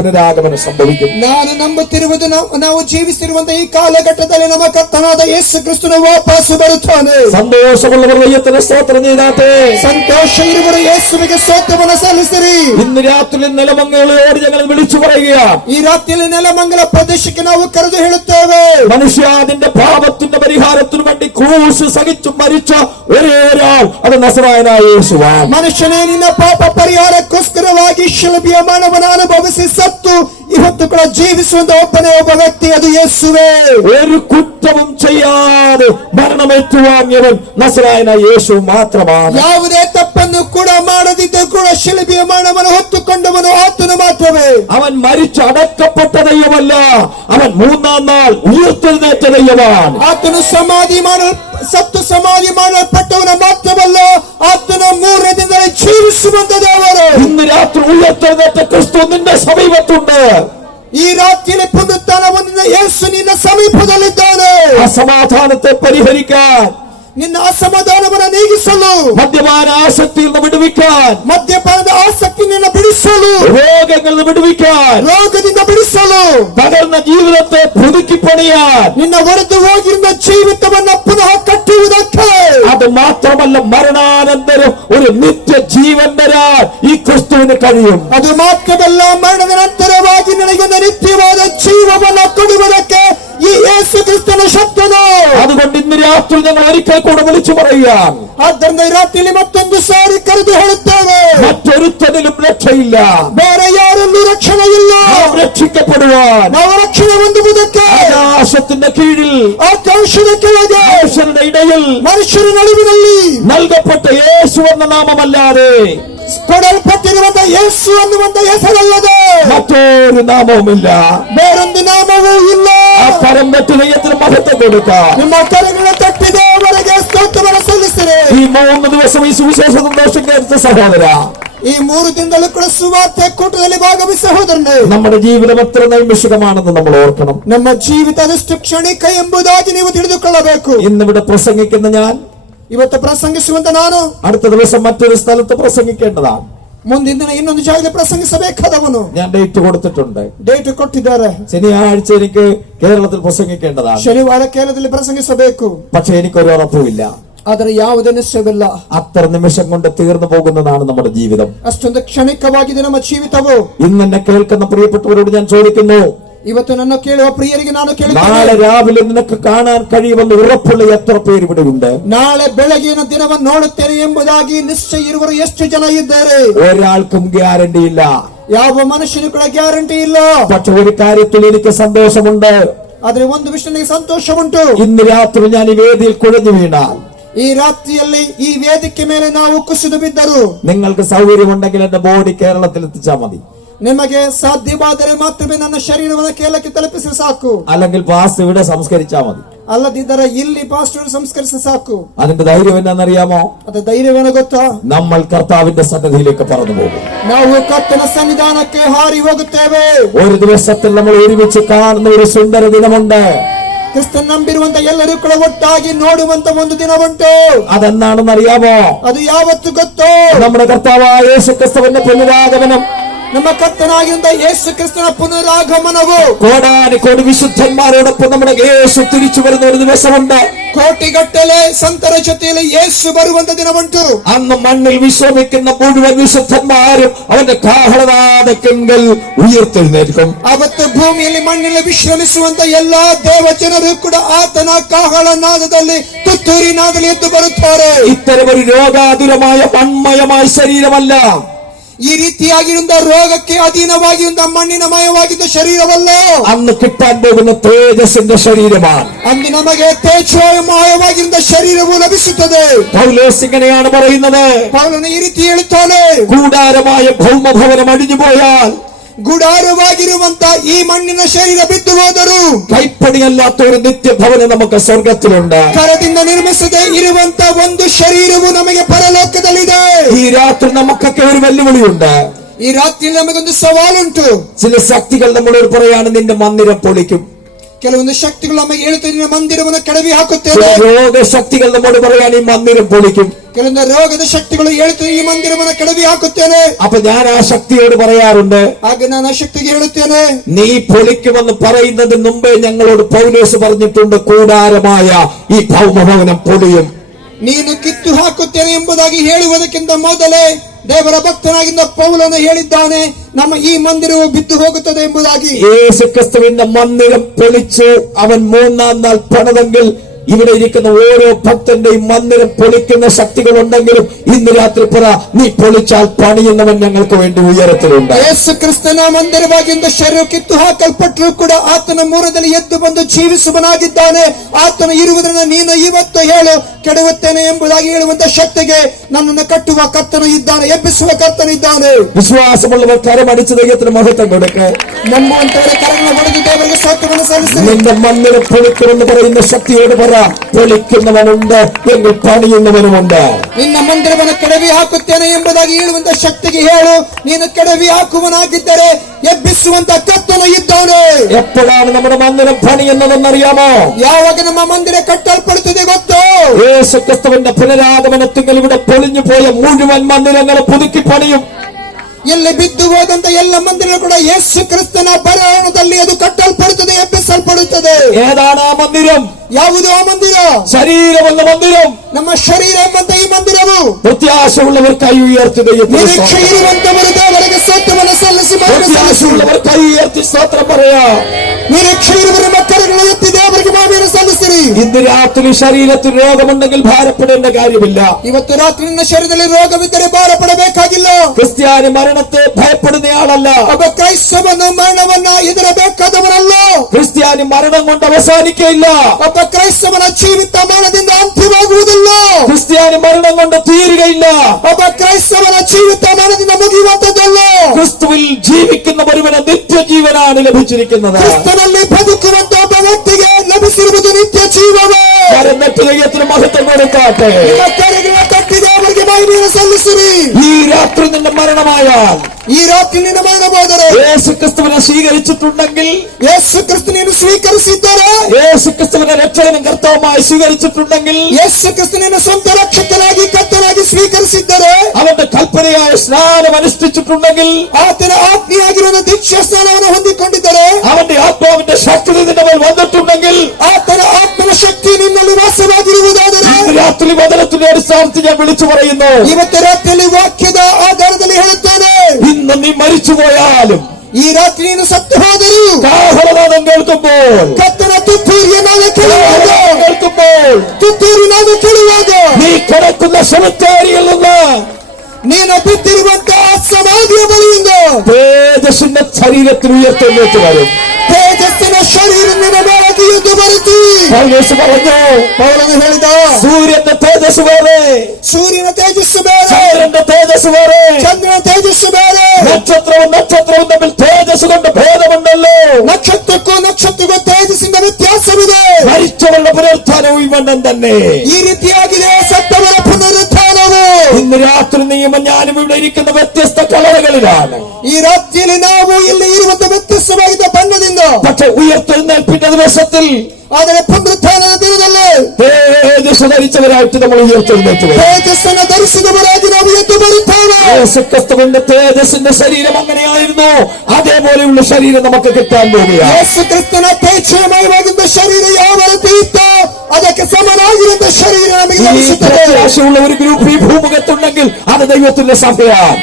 പുനരാഗമനം സംഭവിക്കും. ನಾನು ನಂಬುತ್ತಿರುವುದು ನಾವು ಜೀವಿಸುತ್ತಿರುವಂತಹ ಈ ಕಾಲಘಟ್ಟದಲ್ಲಿ ನಮ್ಮ ಕರ್ತನಾದ ಯೇಸು ಕ್ರಿಸ್ತನು ವಾಪಸ್ ಬರುತ್ತಾನೆ. സന്തോഷമുള്ളവർ ദൈവത്തിന് സ്തോത്രം ചെയ്താട്ടെ. ಸಂತೋಷ ಇರುವರು ಯೇಸುವಿಗೆ ಸ್ತೋತ್ರವನ್ನು ಸಲ್ಲಿಸಿರಿ. ഇന്ന് രാത്രി നിലമംഗലയോട് ഞങ്ങൾ വിളിച്ചു പറയുകയാണ്. ಈ ರಾತ್ರಿಯಲ್ಲಿ ನೆಲಮಂಗಲ ಪ್ರದೇಶಕ್ಕೆ ನಾವು ಕರೆದು ಹೇಳುತ್ತೇವೆ, മനുഷ്യ അതിന്റെ പാപത്തിന്റെ പരിഹാരത്തിനു വേണ്ടി ക്രൂശ് സഹിച്ചു മരിച്ച ഒരേ ഒരാൾ അത് നസറായനായ യേശുവാണ്. ಮನುಷ್ಯನೇ ನಿನ್ನ ಪಾಪ ಪರಿಹಾರಕ್ಕೋಸ್ಕರವಾಗಿ ಶಿಲುಬೆಯ ಮರಣವನ್ನು ಅನುಭವಿಸಿ ಸತ್ತು ಇವತ್ತು ಕೂಡ ಜೀವಿಸುವಂತ ಒಬ್ಬನೇ ಒಬ್ಬ ವ್ಯಕ್ತಿ, ಅದು ಯೇಸುವೇ. ഒരു കുറ്റവും ചെയ്യാതെ മരണമേറ്റുവാങ്ങിയവൻ നസറായനായ യേശു മാത്രമാണ്. ಯಾವುದೇ ತಪ್ಪನ್ನು ಕೂಡ ಮಾಡದಿದ್ದರೂ ಕೂಡ ಶಿಲುಬೆಯ ಮರಣವನ್ನು ಹೊತ್ತುಕೊಂಡವನು ಆತನು ಮಾತ್ರವೇ. അവൻ മരിച്ചു അടക്കപ്പെട്ട ദൈവമല്ല, അവൻ മൂന്നാം നാൾ ഉയർത്തെഴുന്നേറ്റ ദൈവമാണ്. ಆತನು ಸತ್ತು ಸಮಾಧಿ ಮಾಡಲ್ಪಟ್ಟವನ ಮಾತ್ರವಲ್ಲ, ಆತನ ಮೂರನೇ ದಿನದಲ್ಲಿ ಜೀವಿಸುವಂತ ದೇವರು. ഇന്ന് രാത്രി ഉയർത്തെഴുന്നേറ്റ ക്രിസ്തു നിന്റെ സമീപത്തുണ്ട്. ಈ ರಾತ್ರಿಯಲ್ಲಿ ಪುನರುತ್ಥಾನ ಹೊಂದಿದ ಯೇಸು ನಿನ್ನ ಸಮೀಪದಲ್ಲಿದ್ದಾನೆ. അസമാധാനത്തെ പരിഹരിക്കാൻ, ನಿನ್ನ ಅಸಮಾಧಾನವನ್ನು ನೀಗಿಸಲು, മദ്യപാന ആസക്തിയിൽ നിന്ന് വിടുവിക്കാൻ, ಮದ್ಯಪಾನದ ಆಸಕ್ತಿಯನ್ನು ಬಿಡಿಸಲು, രോഗങ്ങളിൽ നിന്ന് വിടുവിക്കാൻ, ರೋಗದಿಂದ ಬಿಡಿಸಲು, തകർന്ന ജീവിതത്തെ പുതുക്കി പണിയാൻ, ನಿನ್ನ ಒಡೆದು ಹೋಗಿರುವ ಜೀವಿತವನ್ನು ಪುನಃ ಕಟ್ಟುವುದಕ್ಕೆ, അത് മാത്രമല്ല മരണാനന്തരം ഒരു നിത്യജീവൻ തരാൻ ഈ ക്രിസ്തുവിന് കഴിയും. ಅದು ಮಾತ್ರವಲ್ಲ ಮರಣದ ನಂತರವಾಗಿ ನನಗೊಂದು ನಿತ್ಯವಾದ ಜೀವವನ್ನು ಕೊಡುವುದಕ್ಕೆ ಈ ಯೇಸು ಕ್ರಿಸ್ತನ ಶಕ್ತನು. അതുകൊണ്ട് ഇന്ന് രാത്രി ഞങ്ങൾ ഒരിക്കൽ കൂടെ വിളിച്ചു പറയാം, ಆದ್ದರಿಂದ ಈ ರಾತ್ರಿಯಲ್ಲಿ ಮತ್ತೊಂದು ಸಾರಿ ಕರೆದು ಹೇಳುತ್ತೇವೆ, മറ്റൊരുത്തനിലും രക്ഷയില്ല. ಬೇರೆ ಯಾರಲ್ಲೂ ರಕ್ಷಣೆ ಇಲ್ಲ. നാം രക്ഷിക്കപ്പെടുവാൻ ನಾವು ರಕ್ಷಣೆ ಹೊಂದುವುದಕ್ಕೆ ആകാശത്തിന്റെ കീഴിൽ ಆಕಾಶದ ಕೆಳಗೆ മനുഷ്യരുടെ ഇടയിൽ ಮನುಷ್ಯರ ನಡುವಿನಲ್ಲಿ നൽകപ്പെട്ട യേശു എന്ന നാമമല്ലാതെ ಕೊಡಲ್ಪಟ್ಟಿರುವಂತಹ ಯೇಸು ಅನ್ನುವಂತ ಹೆಸರಲ್ಲದೆ മറ്റൊരു നാമവുമില്ല. ಬೇರೊಂದು ನಾಮವೂ ಇಲ್ಲ. ആ കരം വെച്ച് ദൈവത്തിന് മഹത്വം കൊടുക്കാം. ನಿಮ್ಮ ಕರಗಳ ತಟ್ಟಿದೆ ಅವರಿಗೆ ಸ್ತೋತ್ರವನ್ನು ಸಲ್ಲಿಸಿರಿ. ഈ 3 ദിവസം ಈ ಸುವಿಶೇಷ സന്തോഷം കേട്ട സഹോദര, ಈ 3 ದಿನದಲ್ಲೂ ಕೂಡ ಸುವಾರ್ತೆ ಕೂಟದಲ್ಲಿ ಭಾಗವಹಿಸಿ ಸಹೋದರನೇ, നമ്മുടെ ജീവിതം എത്ര നൈമിഷികമാണെന്ന് നമ്മൾ ഓർക്കണം. ನಮ್ಮ ಜೀವಿತ ಅದೆಷ್ಟು ಕ್ಷಣಿಕ ಎಂಬುದಾಗಿ ನೀವು ತಿಳಿದುಕೊಳ್ಳಬೇಕು. ഇന്നിവിടെ പ്രസംഗിക്കുന്ന ഞാൻ, ಇವತ್ತು ಪ್ರಸಂಗಿಸುವಂತ ನಾನು, അടുത്ത ദിവസം മറ്റൊരു സ്ഥലത്ത് പ്രസംഗിക്കേണ്ടതാണ്. ಮುಂದಿನ ದಿನ ಇನ್ನೊಂದು ಜಾಗದಲ್ಲಿ ಪ್ರಸಂಗಿಸಬೇಕಾದವನು. ഞാൻ ഡേറ്റ് കൊടുത്തിട്ടുണ്ട്. ಡೇಟ್ ಕೊಟ್ಟಿದ್ದಾರೆ. ശനിയാഴ്ച എനിക്ക് കേരളത്തിൽ പ്രസംഗിക്കേണ്ടതാണ്. ಶನಿವಾರ ಕೇರಳದಲ್ಲಿ ಪ್ರಸಂಗಿಸಬೇಕು. പക്ഷെ എനിക്കൊരു ഉറപ്പുമില്ല. ಆದರೆ ಯಾವುದೇ ನಿಶ್ಚಯವಿಲ್ಲ. അത്ര നിമിഷം കൊണ്ട് തീർന്നു പോകുന്നതാണ് നമ്മുടെ ജീവിതം. ಅಷ್ಟೊಂದು ಕ್ಷಣಿಕವಾಗಿದೆ ನಮ್ಮ ಜೀವಿತವು. ഇന്ന് എന്നെ കേൾക്കുന്ന പ്രിയപ്പെട്ടവരോട് ഞാൻ ചോദിക്കുന്നു, ಇವತ್ತು ನನ್ನ ಕೇಳುವ ಪ್ರಿಯರಿಗೆ ನಾನು ಕೇಳುತ್ತೇನೆ, നാളെ രാവിലെ നിനക്ക് കാണാൻ കഴിയുമെന്ന് ഉറപ്പുള്ള എത്ര പേര് ഇവിടെ ഉണ്ട്? ನಾಳೆ ಬೆಳಗಿನ ದಿನವನ್ನು ನೋಡುತ್ತೇನೆ ಎಂಬುದಾಗಿ ನಿಶ್ಚಯ ಇರುವರು ಎಷ್ಟು ಜನ ಇದ್ದಾರೆ? ഒരാൾക്കും ഗ്യാരണ്ടി ഇല്ല. ಯಾವ ಮನುಷ್ಯನು ಕೂಡ ಗ್ಯಾರಂಟಿ ಇಲ್ಲ. പക്ഷെ ഒരു കാര്യത്തിൽ എനിക്ക് സന്തോഷമുണ്ട്. ಆದ್ರೆ ಒಂದು ವಿಷಯಕ್ಕೆ ಸಂತೋಷ ಉಂಟು. ഇന്ന് രാത്രി ഞാൻ ഈ വേദിയിൽ കുഴഞ്ഞു വീണാൽ, ಈ ರಾತ್ರಿಯಲ್ಲಿ ಈ ವೇದಿಕೆ ಮೇಲೆ ನಾವು ಕುಸಿದು ಬಿದ್ದರು, നിങ്ങൾക്ക് സൗകര്യമുണ്ടെങ്കിൽ എന്റെ ബോഡി കേരളത്തിൽ എത്തിച്ചാൽ മതി. ನಿಮಗೆ ಸಾಧ್ಯವಾದರೆ ಮಾತ್ರವೇ ನನ್ನ ಶರೀರವನ್ನು ಕೇರಳಕ್ಕೆ ತಲುಪಿಸಿ ಸಾಕು. അല്ലെങ്കിൽ പാസ്റ്റർ ഇവിടെ സംസ്കരിച്ചാൽ മതി. ಅಲ್ಲದಿದ್ದರೆ ಇಲ್ಲಿ ಪಾಸ್ಟರ್ ಸಂಸ್ಕರಿಸಿ ಸಾಕು. അതിന്റെ ധൈര്യം എന്താണെന്നറിയാമോ? ಅದು ಧೈರ್ಯವೇನೋ ಗೊತ್ತಾ? നമ്മൾ കർത്താവിന്റെ സന്നിധിയിലേക്ക് പറന്നു പോകും. ನಾವು ಕರ್ತನ ಸನ್ನಿಧಾನಕ್ಕೆ ಹಾರಿ ಹೋಗುತ್ತೇವೆ. ഒരു ദിവസത്തിൽ നമ്മൾ ഒരുമിച്ച് കാണുന്ന ഒരു സുന്ദര ദിനമുണ്ട്. ಕ್ರಿಸ್ತನ್ ನಂಬಿರುವಂತ ಎಲ್ಲರೂ ಕೂಡ ಒಟ್ಟಾಗಿ ನೋಡುವಂತ ಒಂದು ದಿನ ಉಂಟು. അതെന്താണെന്ന് അറിയാമോ? ಅದು ಯಾವತ್ತು ಗೊತ್ತೋ? നമ്മുടെ കർത്താവായ യേശു ക്രിസ്തുവിന്റെ പുനരാഗമനം, ನಮ್ಮ ಕರ್ತನಾಗಿರುವಂತ ಯೇಸು ಕ್ರಿಸ್ತನ ಪುನರಾಗಮನವು കോടാനുകോടി വിശുദ്ധന്മാരോടൊപ്പം നമ്മുടെ യേശു തിരിച്ചു വരുന്ന ഒരു ദിവസമുണ്ട്. ಕೋಟಿಗಟ್ಟಲೆ ಸಂತರ ಜೊತೆಯಲ್ಲಿ ಯೇಸು ಬರುವಂತ ದಿನ ಉಂಟು. അന്ന് മണ്ണിൽ വിശ്രമിക്കുന്ന മുഴുവൻ വിശുദ്ധന്മാരും അവന്റെ കാഹളനാദക്കെങ്കൽ ഉയർത്തെഴുന്നേൽക്കും. ಅವತ್ತು ಭೂಮಿಯಲ್ಲಿ ಮಣ್ಣಿನಲ್ಲಿ ವಿಶ್ರಮಿಸುವಂತ ಎಲ್ಲಾ ದೇವ ಜನರು ಕೂಡ ಆತನ ಕಾಹಳನಾದದಲ್ಲಿ ತುತ್ತೂರಿ ನಾದದಲ್ಲಿ ಎದ್ದು ಬರುತ್ತಾರೆ. ഇത്തരമൊരു രോഗാതുരമായ മൺമയമായ ശരീരമല്ല, ಈ ರೀತಿಯಾಗಿರುವಂತ ರೋಗಕ್ಕೆ ಅಧೀನವಾಗಿರುವಂತ ಮಣ್ಣಿನಮಯವಾಗಿದ್ದ ಶರೀರವಲ್ಲ, അന്ന് കിട്ടാൻ പോകുന്ന തേജസ്സിന്റെ ശരീരമാണ്. ಅಂದು ನಮಗೆ ತೇಜೋಮಯವಾಗಿರುವಂತ ಶರೀರವು ಲಭಿಸುತ್ತದೆ. പൗലോസ് ഇങ്ങനെയാണ് പറയുന്നത്, ಪೌಲನು ಈ ರೀತಿ ಹೇಳುತ್ತಾನೆ, കൂടാരമായ ഭൗമഭവനം അടിഞ്ഞുപോയാൽ, ಗುಡಾರವಾಗಿರುವಂತ ಈ ಮಣ್ಣಿನ ಶರೀರ ಬಿದ್ದು ಹೋದರು, കൈപ്പണിയല്ലാത്ത ഒരു നിത്യഭവനം നമുക്ക് സ്വർഗത്തിലുണ്ട്. ಕರದಿಂದ ನಿರ್ಮಿಸದೆ ಇರುವಂತ ಒಂದು ಶರೀರವು ನಮಗೆ ಪರಲೋಕದಲ್ಲಿದೆ. ഈ രാത്രി നമുക്കൊക്കെ ഒരു വെല്ലുവിളിയുണ്ട്. ಈ ರಾತ್ರಿ ನಮಗೊಂದು ಸವಾಲುಂಟು. ചില ശക്തികൾ നമ്മളോട് പറയാണ്, നിന്റെ മന്ദിരം പൊളിക്കും. ಕೆಲವೊಂದು ಶಕ್ತಿಗಳು ನಮಗೆ ಹೇಳುತ್ತದೆ ನಿನ್ನ ಮಂದಿರವನ್ನು ಕೆಡವಿ ಹಾಕುತ್ತೇನೆ. രോഗശക്തികൾ നമ്മോട് പറയാൻ ഈ മന്ദിരം പൊളിക്കും. ಕೆಲವೊಂದು ರೋಗದ ಶಕ್ತಿಗಳು ಹೇಳುತ್ತದೆ ಈ ಮಂದಿರವನ್ನು ಕೆಡವಿ ಹಾಕುತ್ತೇನೆ. അപ്പൊ ഞാൻ ആ ശക്തിയോട് പറയാറുണ്ട്, ಹಾಗೆ ನಾನು ಆ ಶಕ್ತಿಗೆ ಹೇಳುತ್ತೇನೆ, നീ പൊളിക്കുമെന്ന് പറയുന്നതിന് മുമ്പേ ഞങ്ങളോട് പൗലോസ് പറഞ്ഞിട്ടുണ്ട്, കൂടാരമായ ഈ ഭൗമഭവനം പൊളിയും. ನೀನು ಕಿತ್ತು ಹಾಕುತ್ತೇನೆ ಎಂಬುದಾಗಿ ಹೇಳುವುದಕ್ಕಿಂತ ಮೊದಲೇ ದೇವರ ಭಕ್ತನಾಗಿದ್ದ ಪೌಲನು ಹೇಳಿದ್ದಾನೆ, ನಮ್ಮ ಈ ಮಂದಿರವು ಬಿದ್ದು ಹೋಗುತ್ತದೆ ಎಂಬುದಾಗಿ. യേശു ക്രിസ്തുവിന്റെ മന്ദിരം പൊളിച്ചു അവൻ 3-ാം നാൾ പണിതെങ്കിൽ ഇവിടെ ഇരിക്കുന്ന ഓരോ ഭക്തന്റെയും മന്ദിരം പൊളിക്കുന്ന ശക്തികളുണ്ടെങ്കിലും ഇന്ന് രാത്രി പറ, നീ പൊളിച്ചാൽ പണിയുന്നവൻ ഞങ്ങൾക്ക് വേണ്ടി ഉയരത്തിലുണ്ട്. ಯೇಸು ಕ್ರಿಸ್ತನ ಮಂದಿರವಾಗಿಂದ ಶರೀರ ಕಿತ್ತು ಹಾಕಲ್ಪಟ್ಟರೂ ಕೂಡ ಆತನ ಮೂರದಲ್ಲಿ ಎದ್ದು ಬಂದು ಜೀವಿಸುವನಾಗಿದ್ದಾನೆ. ಆತನು ಇರುವುದರಿಂದ ನೀನು ಇವತ್ತು ಹೇಳು, ಕೆಡವುತ್ತೇನೆ ಎಂಬುದಾಗಿ ಹೇಳುವಂತ ಶಕ್ತಿಗೆ ನನ್ನನ್ನು ಕಟ್ಟುವ ಕರ್ತನು ಇದ್ದಾನೆ, ಎಬ್ಬಿಸುವ ಕರ್ತನು ಇದ್ದಾನೆ. വിശ്വാസമുള്ളവർ കരമടിച്ച് ദൈവത്തിന് മഹത്വം കൊടുക്ക്. ನಂಬುವಂತವರ ಕರಗಳನ್ನು ಹೊಡೆದು ದೇವರಿಗೆ ಸ್ತೋತ್ರವನ್ನು ಸಲ್ಲಿಸಿ. നിന്റെ മന്ദിരം പൊളിക്കുമെന്ന് പറയുന്ന ശക്തിയോട് പറ, പൊളിക്കുന്നവനുണ്ട് എങ്കിൽ പണിയുന്നവനുമുണ്ട്. ನಿನ್ನ ಮಂದಿರವನ್ನು ಕೆಡವಿ ಹಾಕುತ್ತೇನೆ ಎಂಬುದಾಗಿ ಹೇಳುವಂತ ಶಕ್ತಿಗೆ ಹೇಳು, ನೀನು ಕೆಡವಿ ಹಾಕುವನಾಗಿದ್ದರೆ ಎಬ್ಬಿಸುವಂತ ಕರ್ತನು ಇದ್ದಾನೆ. എപ്പോഴാണ് നമ്മുടെ മന്ദിരം പണിയുന്നതെന്നറിയാമോ? ಯಾವಾಗ ನಮ್ಮ ಮಂದಿರ ಕಟ್ಟಲ್ಪಡುತ್ತದೆ ಗೊತ್ತೋ? യേശു ക്രിസ്തുവിന്റെ പുനരാഗമനത്തിങ്കിൽ ഇവിടെ പൊളിഞ്ഞു പോയ മുഴുവൻ മന്ദിരങ്ങളെ പുതുക്കി പണിയും. ಎಲ್ಲಿ ಬಿದ್ದು ಹೋದಂತ ಎಲ್ಲ ಮಂದಿರಗಳು ಕೂಡ ಯೇಸು ಕ್ರಿಸ್ತನ ಬರಹಣದಲ್ಲಿ ಅದು ಕಟ್ಟಲ್ಪಡುತ್ತದೆ, ಎಬ್ಬಿಸಲ್ಪಡುತ್ತದೆ. ഏതാണ് ആ മന്ദിരം? ಯಾವುದು ಆ ಮಂದಿರ? ശരീരമെന്ന മന്ദിരം. ನಮ್ಮ ಶರೀರ ಎಂಬಂತ ಈ ಮಂದಿರವು. പ്രത്യാശയുള്ളവർ കൈ ഉയർത്തി ദൈവത്തിന് ನಿರೀಕ್ಷೆ സ്തോത്രം. ಇರುವಂತವರು ದೇವರಿಗೆ ಸ್ತೋತ್ರವನ್ನು ಸಲ್ಲಿಸಿ ಮಹಿಮೆ ಸಲ್ಲಿಸಿ. പ്രത്യാശയുള്ളവർ കൈ ഉയർത്തി സ്തോത്രം പറയാ. ನಿರೀಕ್ಷೆ ಇರುವವರ ಮಕ್ಕಳನ್ನು ಎತ್ತಿ ದೇವರಿಗೆ ಮಹಿಮೆಯನ್ನು ಸಲ್ಲಿಸಿರಿ. ഇന്ന് രാത്രി ശരീരത്തിൽ രോഗമുണ്ടെങ്കിൽ ഭാരപ്പെടേണ്ട കാര്യമില്ല. ಇವತ್ತು ರಾತ್ರಿ ನಿನ್ನ ಶರೀರದಲ್ಲಿ ರೋಗವಿದ್ದರೆ ಭಾರಪಡಬೇಕಾಗಿಲ್ಲ. ക്രിസ്ത്യാനി മരണത്തെ ഭയപ്പെടുന്നയാളല്ല. ಒಬ್ಬ ಕ್ರೈಸ್ತವನು ಮರಣವನ್ನ ಎದುರಬೇಕಾದವನಲ್ಲ. ക്രിസ്ത്യാനി മരണം കൊണ്ട് അവസാനിക്കയില്ല. ಒಬ್ಬ ಕ್ರೈಸ್ತವನ ಜೀವಿತ ಮರಣದಿಂದ ಅಂತ್ಯವಾಗುವುದಿಲ್ಲ. ക്രിസ്ത്യാനി മരണം കൊണ്ട് തീരുകയില്ല. ಒಬ್ಬ ಕ್ರೈಸ್ತವನ ಜೀವಿತ ಮರಣದಿಂದ ಮುಗಿಯುವಂತದ್ದಲ್ಲ. ക്രിസ്തുവിൽ ജീവിക്കുന്ന ഒരുവന് നിത്യജീവനാണ് ലഭിച്ചിരിക്കുന്നത്. ಕ್ರಿಸ್ತನಲ್ಲಿ ಬದುಕುವಂತ ಒಬ್ಬ ವ್ಯಕ್ತಿಗೆ ಲಭಿಸಿರುವುದು ನಿತ್ಯ ಜೀವವೇ. മരണത്തിന് ദൈവത്തിന് മഹത്വം കൊടുക്കാട്ടെ. ನಿಮ್ಮ ಕರೆಗಳ ತಟ್ಟಿ ದೇವರಿಗೆ ಮಹಿಮೆಯನ್ನು ಸಲ್ಲಿಸಿರಿ. ഈ രാത്രി നിന്റെ മരണമായാൽ, ಈ ರಾತ್ರಿ ನಿನ್ನ ಮರಣವಾದರೆ, യേശു ക്രിസ്തുവിനെ സ്വീകരിച്ചിട്ടുണ്ടെങ്കിൽ, ಯೇಸು ಕ್ರಿಸ್ತನನ್ನು ಸ್ವೀಕರಿಸಿದ್ದಾರೆ, യേശു ക്രിസ്തുവിനെ രക്ഷകനും കർത്താവുമായി സ്വീകരിച്ചിട്ടുണ്ടെങ്കിൽ, ಯೇಸು ಕ್ರಿಸ್ತನನ್ನು ಸ್ವಂತ ರಕ್ಷಕನಾಗಿ ಕರ್ತನಾಗಿ ಸ್ವೀಕರಿಸಿದ್ದಾರೆ, അവന്റെ കൽപ്പനയായ സ്നാനം അനുഷ്ഠിച്ചിട്ടുണ്ടെങ്കിൽ, ಆತನ ಆಜ್ಞೆಯಾಗಿರುವ ದೀಕ್ಷಾ ಸ್ನಾನವನ್ನು ಹೊಂದಿಕೊಂಡಿದ್ದಾರೆ, അവന്റെ ആത്മാവിന്റെ ശക്തി നിന്റെ മേൽ വന്നിട്ടുണ്ടെങ്കിൽ, ಆತನ ಆತ್ಮನ ಶಕ್ತಿ ನಿನ್ನಲ್ಲಿ ವಾಸವಾಗಿರುವುದಾದರೆ, ഇന്ന് രാത്രി വചനത്തിന്റെ അടിസ്ഥാനത്തിൽ ഞാൻ വിളിച്ചു പറയുന്നു, ಇವತ್ತು ರಾತ್ರಿಯಲ್ಲಿ ವಾಕ್ಯದ ಆಧಾರದಲ್ಲಿ ಹೇಳುತ್ತಾನೆ, ഇന്ന് നീ മരിച്ചുപോയാലും ಈ ರಾತ್ರಿ ನೀನು ಸತ್ತು ಹೋದರೂ കാഹളനാദം കേൾക്കുമ്പോൾ, ಕರ್ತನ ತುತ್ತೂರಿಯ ನಾದ ಕೇಳುವಾಗ, കേൾക്കുമ്പോൾ ತುತ್ತೂರಿ ನಾದ ಕೇಳುವಾಗ, നീ കിടക്കുന്ന സെമിത്തേരിയിൽ നിന്ന് ನೀನು ಬಿದ್ದಿರುವಂತಹ ಸಮಾಧಿಯ ಬಳಿಯಿಂದ തേജസ്സിന്റെ ശരീരത്തിൽ ഉയർത്തെഴുന്നേറ്റ് വരും. ತೇಜಸ್ಸಿನ ಶರೀರ ನಿನ್ನ ಮೇಲಕ್ಕೆ ಎದ್ದು ಬರುತ್ತಿ. പൗലോസ് പറഞ്ഞു, ಪೌಲನು ಹೇಳಿದ, സൂര്യന്റെ തേജസ് വേറെ, ಸೂರ್ಯನ ತೇಜಸ್ಸು ಬೇರೆ, ചന്ദ്രന്റെ തേജസ് വേറെ, ಚಂದ್ರನ ತೇಜಸ್ಸು ಬೇರೆ, നക്ഷത്രവും തമ്മിൽ തേജസ് കൊണ്ട് ഭേദമുണ്ടല്ലോ. ನಕ್ಷತ್ರಕ್ಕೂ ತೇಜಸ್ಸಿಂದ ವ್ಯತ್ಯಾಸವಿದೆ. മരിച്ചവരുടെ പുനരുത്ഥാനവും ഇവണ്ണം തന്നെ. ಈ ರೀತಿಯಾಗಿದೆ ಸತ್ತವರ ಪುನರುತ್ಥಾನವು. ഇന്ന് രാത്രി നീയും ഞാനും ഇവിടെ ഇരിക്കുന്ന വ്യത്യസ്ത കളറുകളിലാണ്. ಈ ರಾತ್ರಿಯಲ್ಲಿ ನಾವು ಇಲ್ಲಿ ಇರುವಂತ ವ್ಯತ್ಯಾಸವಾಗಿದ್ದ ಬಣ್ಣದಿಂದ, പക്ഷെ ഉയർത്തെഴുന്നേൽപ്പിന്റെ ദിവസത്തിൽ ಆದರೆ ಪುನರುತ್ಥಾನದ ದಿನದಲ್ಲಿ തേജസ് ധരിച്ചവരായിട്ട് നമ്മൾ ഉയർത്തെഴുന്നേറ്റ് വരും. ತೇಜಸ್ಸನ್ನು ಧರಿಸಿದವರಾಗಿ ನಾವು ಎದ್ದು ಬರುತ್ತೇವೆ. യേശുക്രിസ്തുവിന്റെ തേജസ്സിന്റെ ശരീരം അങ്ങനെയായിരുന്നു, അതേപോലെയുള്ള ശരീരം നമുക്ക് കിട്ടാൻ പോവുകയാണ്. ಯೇಸು ಕ್ರಿಸ್ತನ ತೇಜೋಮಯವಾಗಿದ್ದ ಶರೀರ ಯಾವ ರೀತಿ ಇತ್ತೋ ಅದಕ್ಕೆ ಸಮನಾಗಿರುವಂತ ಶರೀರ ನಮಗೆ ഈ ಲಭಿಸುತ್ತದೆ. പ്രത്യാശയുള്ള ഒരു ഗ്രൂപ്പ് ഈ ഭൂമുഖത്തുണ്ടെങ്കിൽ അത് ദൈവത്തിന്റെ സഭയാണ്.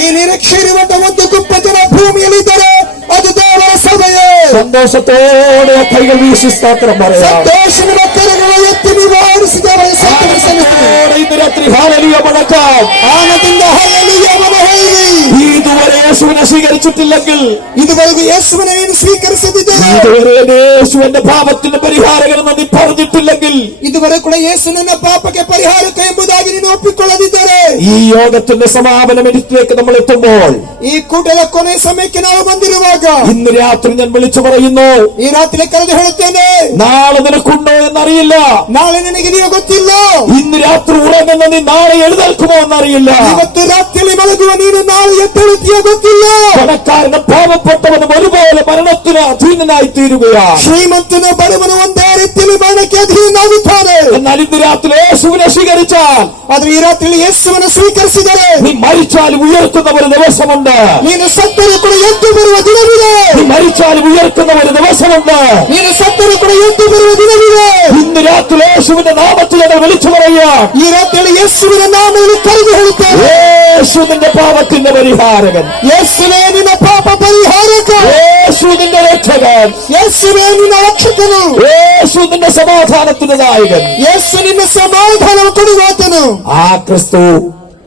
ಈ ನಿರೀಕ್ಷೆ ಇರುವಂತ ಒಂದು ಗುಂಪು ಜನ ಭೂಮಿಯಲ್ಲಿದ್ದರೆ ಅದು ದೇವರ ಸಭೆಯೇ. സന്തോഷത്തോടെ കൈകൾ വീശി സ്തോത്രം പറയാം. ಸಂತೋಷದ ಕರಗಳ ಎತ್ತಿ ನೀವು ಆರಿಸಿದವರ സന്തോഷത്തോടെ ഇന്ന് രാത്രി ഹല്ലേലൂയ മുഴക്കാം. ಆನದಿಂದ ಹಲ್ಲೆಲೂಯವನ್ನು ಹೇಳಿರಿ. ഇതുവരെ യേശുവിനെ സ്വീകരിച്ചിട്ടില്ലെങ്കിൽ, ಇದುವರೆಗೂ ಯೇಸುವನ್ನು ನೀನು ಸ್ವೀಕರಿಸದಿದ್ದರೆ, ഇതുവരെ യേശുവിന്റെ പാപത്തിന്റെ പരിഹാരകരെന്ന് നീ പറഞ്ഞിട്ടില്ലെങ്കിൽ, ಇದುವರೆಗೂ ಕೂಡ ಯೇಸು ನನ್ನ ಪಾಪಕ್ಕೆ ಪರಿಹಾರಕ ಎಂಬುದಾಗಿ ಎಂಬುದಾಗಿ ನೀನು ಒಪ್ಪಿಕೊಳ್ಳದಿದ್ದರೆ ഈ യോഗത്തിന്റെ സമാപന മിനിറ്റിലേക്ക് നമ്മൾ എത്തുമ്പോൾ ಈ ಕೂಟದ ಕೊನೆ ಸಮಯಕ್ಕೆ ನಾವು ಬಂದಿರುವಾಗ ഇന്ന് രാത്രി ഞാൻ വിളിച്ചു പറയുന്നു, ಈ ರಾತ್ರಿ ಕರೆದು ಹೇಳುತ್ತೇನೆ, നാളെ നിനക്കുണ്ടോ എന്നറിയില്ല. ನಾಳೆ ನಿನಗಿದೆಯೋ ಗೊತ್ತಿಲ್ಲ. ഇന്ന് രാത്രി ഉറങ്ങുന്ന നീ നാളെ എഴുന്നേൽക്കുമോ എന്നറിയില്ല. ಇವತ್ತು ರಾತ್ರಿಯಲ್ಲಿ ಮಲಗುವ ನೀನು ನಾಳೆ ಎದ್ದೇಳುತ್ತೀಯೋ ಗೊತ್ತಿಲ್ಲ. പണക്കാരനും പാവപ്പെട്ടവനും ഒരുപോലെ മരണത്തിന് അധീനനായി തീരുകയാണ്. ಶ್ರೀಮಂತನು ಬಡವನು ಒಂದೇ ರೀತಿಯಲ್ಲಿ ಮರಣಕ್ಕೆ ಅಧೀನನಾಗುತ್ತಾನೆ. എന്നാൽ ഇന്ന് രാത്രി യേശുവിനെ സ്വീകരിച്ചാൽ, ಆದ್ರೆ ಈ ರಾತ್ರಿಯಲ್ಲಿ ಯೇಸುವನ್ನು ಸ್ವೀಕರಿಸಿದರೆ നീ മരിച്ചാലും ഉയർക്കുന്ന ഒരു ദിവസമുണ്ട്. ನೀನು ಸತ್ತರೂ ಕೂಡ ಎದ್ದು ಬರುವ ದಿನವಿದೆ. നീ മരിച്ചാലും ഉയർക്കുന്ന ഒരു ദിവസമുണ്ട്. ನೀನು ಸತ್ತರೂ ಕೂಡ ಎದ್ದು ಬರುವ ದಿನವಿದೆ. ഇന്ന് രാത്രി യേശുവിന്റെ നാമത്തിൽ ഞങ്ങൾ വിളിച്ചു പറയാം, ಈ ರಾತ್ರಿಯಲ್ಲಿ ಯೇಸುವಿನ ನಾಮದಲ್ಲಿ ಕರೆದು ಹೇಳುತ್ತೇವೆ, യേശു നിന്റെ പാപത്തിന്റെ പരിഹാരകൻ, ಯೇಸುವೇ ನಿನ್ನ ಪಾಪ ಪರಿಹಾರಕ, യേശു നിന്റെ രക്ഷകൻ, ಯೇಸುವೇ ನಿನ್ನ ರಕ್ಷಕನು, യേശു നിന്റെ സമാധാനത്തിന്റെ നായകൻ. ಯೇಸು ನಿನ್ನ ಸಮಾಧಾನ ಕೊಡುವಾತನು. ആ ക്രിസ്തു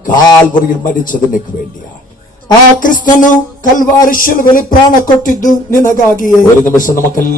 കാൽവറിയിൽ മരിച്ചത് നിനക്ക് വേണ്ടിയാണ്. ಆ ಕ್ರಿಸ್ತನು ಕಲ್ವಾರಿ ಶಿಲುಬೆಯಲ್ಲಿ ಪ್ರಾಣ ಕೊಟ್ಟಿದ್ದು ನಿನಗಾಗಿಯೇ. ഒരു നിമിഷം നമുക്കെല്ലാം